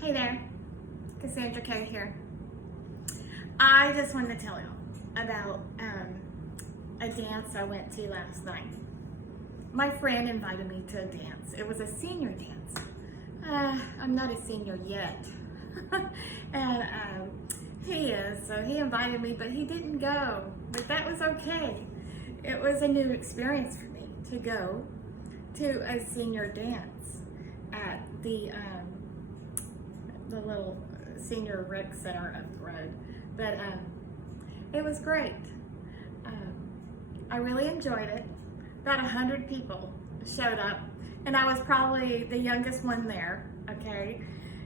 Hey there, Cassandra K here. I just wanted to tell you about a dance I went to last night. My friend invited me to a dance. It was a senior dance. I'm not a senior yet. and he is, so he invited me, but he didn't go. But that was okay. It was a new experience for me to go to a senior dance at the little senior rec center up the road. But it was great. I really enjoyed it. About 100 people showed up, and I was probably the youngest one there, okay?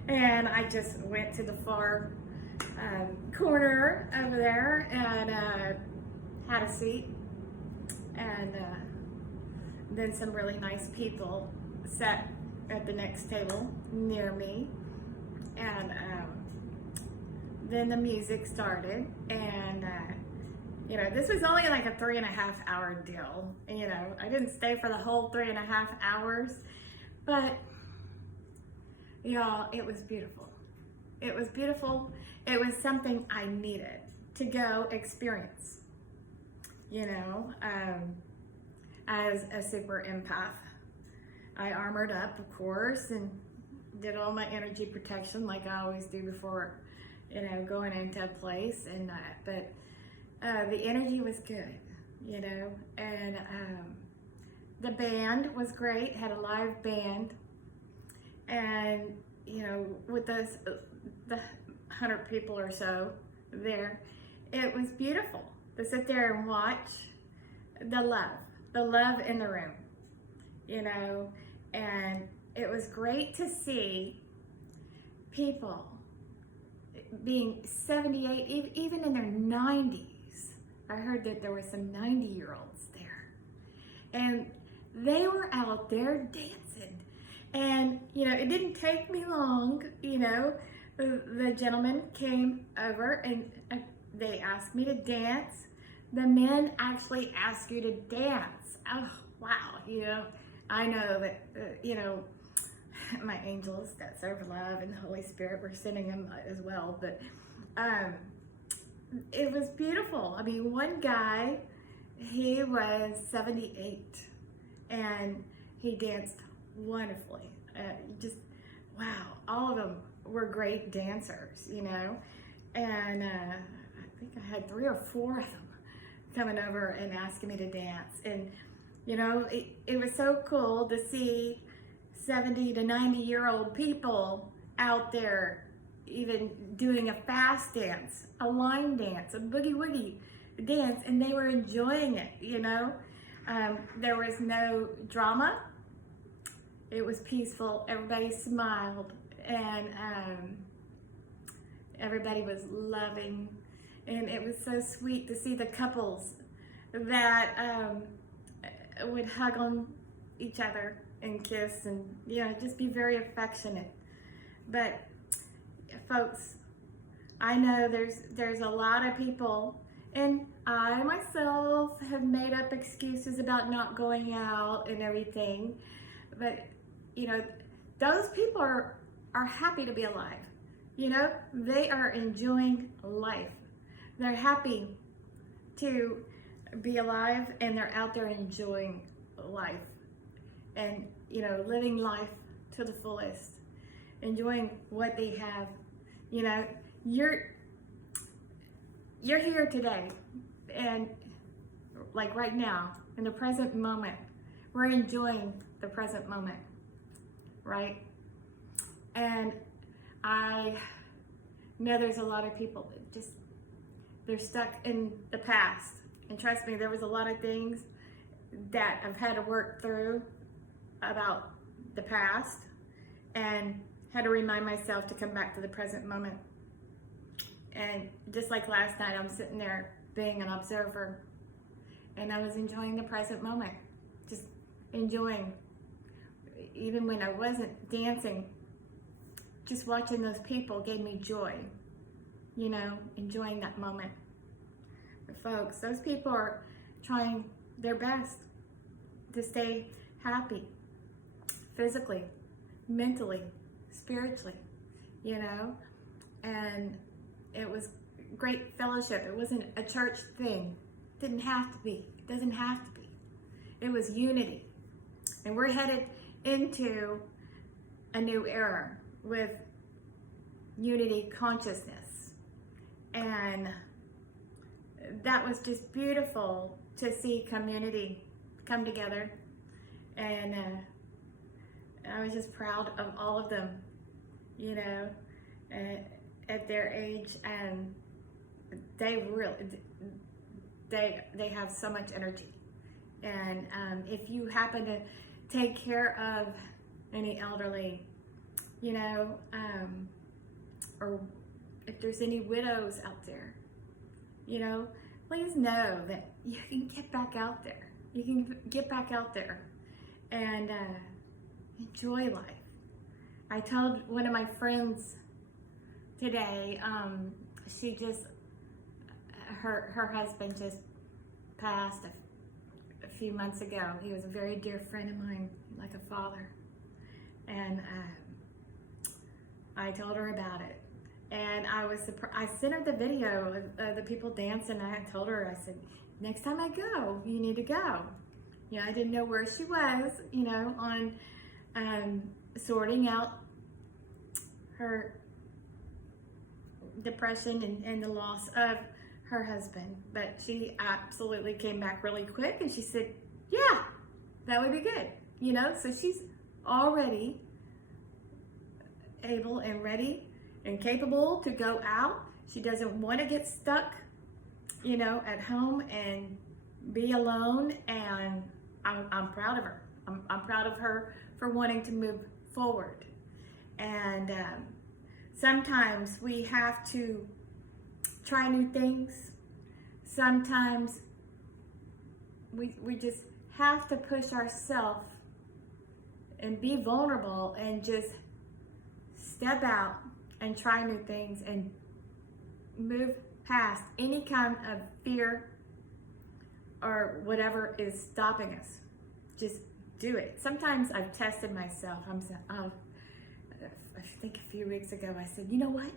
And I just went to the far corner over there and had a seat. And then some really nice people sat at the next table near me. And then the music started, and this was only like a 3.5 hour deal. I didn't stay for the whole 3.5 hours, but y'all, it was beautiful. It was beautiful. It was something I needed to go experience. As a super empath, I armored up, of course, and did all my energy protection like I always do before, going into a place. And but the energy was good, and the band was great. Had a live band, and with the 100 people or so there, it was beautiful to sit there and watch the love in the room, and it was great to see people being 78, even in their 90s. I heard that there were some 90-year-olds there, and they were out there dancing. And it didn't take me long. The gentleman came over and they asked me to dance. The men actually ask you to dance. Oh, wow. I know that, my angels that serve love and the Holy Spirit were sending them as well. But it was beautiful. I mean, one guy, he was 78 and he danced wonderfully. Just, wow, all of them were great dancers, and I think I had 3 or 4 of them coming over and asking me to dance. And it was so cool to see 70 to 90-year-old people out there even doing a fast dance, a line dance, a boogie woogie dance, and they were enjoying it. There was no drama. It was peaceful. Everybody smiled, and everybody was loving. And it was so sweet to see the couples that would hug on each other and kiss and, just be very affectionate. But folks, I know there's a lot of people, and I myself have made up excuses about not going out and everything. But, those people are happy to be alive. They are enjoying life. They're happy to be alive, and they're out there enjoying life and, living life to the fullest, enjoying what they have. You're here today, and like right now, in the present moment, we're enjoying the present moment, right? And I know there's a lot of people that they're stuck in the past. And trust me, there was a lot of things that I've had to work through about the past, and had to remind myself to come back to the present moment. And just like last night, I'm sitting there being an observer, and I was enjoying the present moment, just enjoying. Even when I wasn't dancing, just watching those people gave me joy, enjoying that moment. But folks, those people are trying their best to stay happy, physically, mentally, spiritually, you know, and it was great fellowship. It wasn't a church thing. It didn't have to be. It doesn't have to be. It was unity. And we're headed into a new era with unity consciousness. And that was just beautiful to see community come together. And I was just proud of all of them, you know, at their age. And they really, they have so much energy. And if you happen to take care of any elderly, you know, or if there's any widows out there, you know, please know that you can get back out there. You can get back out there and enjoy life. I told one of my friends today, she just, her husband just passed a few months ago. He was a very dear friend of mine, like a father. And I told her about it. And I was surprised. I sent her the video of the people dancing. I told her, I said, next time I go, you need to go. You know, I didn't know where she was, you know, on sorting out her depression and the loss of her husband. But she absolutely came back really quick and she said, yeah, that would be good. You know, so she's already able and ready and capable to go out. She doesn't want to get stuck, you know, at home and be alone. And I'm proud of her. I'm proud of her for wanting to move forward. And sometimes we have to try new things. Sometimes we just have to push ourselves and be vulnerable and just step out and try new things and move past any kind of fear or whatever is stopping us. Just do it. Sometimes I've tested myself. I think a few weeks ago I said, you know what?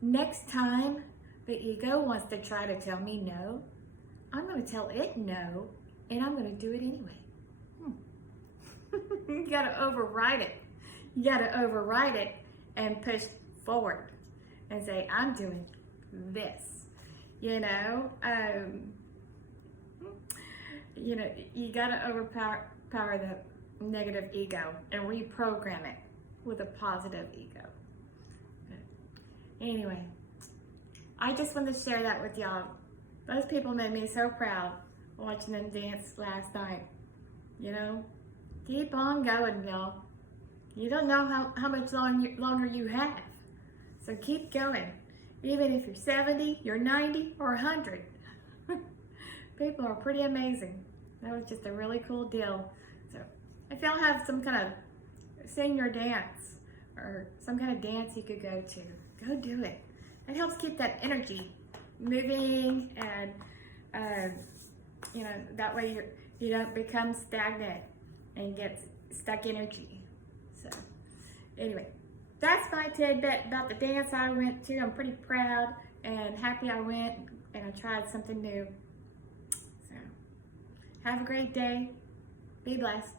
Next time the ego wants to try to tell me no, I'm going to tell it no, and I'm going to do it anyway. You got to override it. You got to override it and push forward and say, I'm doing this. You know, you got to overpower the negative ego and reprogram it with a positive ego. Anyway, I just wanted to share that with y'all. Those people made me so proud watching them dance last night. You know, keep on going, y'all. You don't know how much longer you have. So keep going. Even if you're 70, you're 90, or 100. People are pretty amazing. That was just a really cool deal. So if y'all have some kind of senior dance or some kind of dance you could go to, go do it. It helps keep that energy moving, and you know, that way you don't become stagnant and get stuck energy. So anyway, that's my tidbit about the dance I went to. I'm pretty proud and happy I went and I tried something new. So have a great day. Be blessed.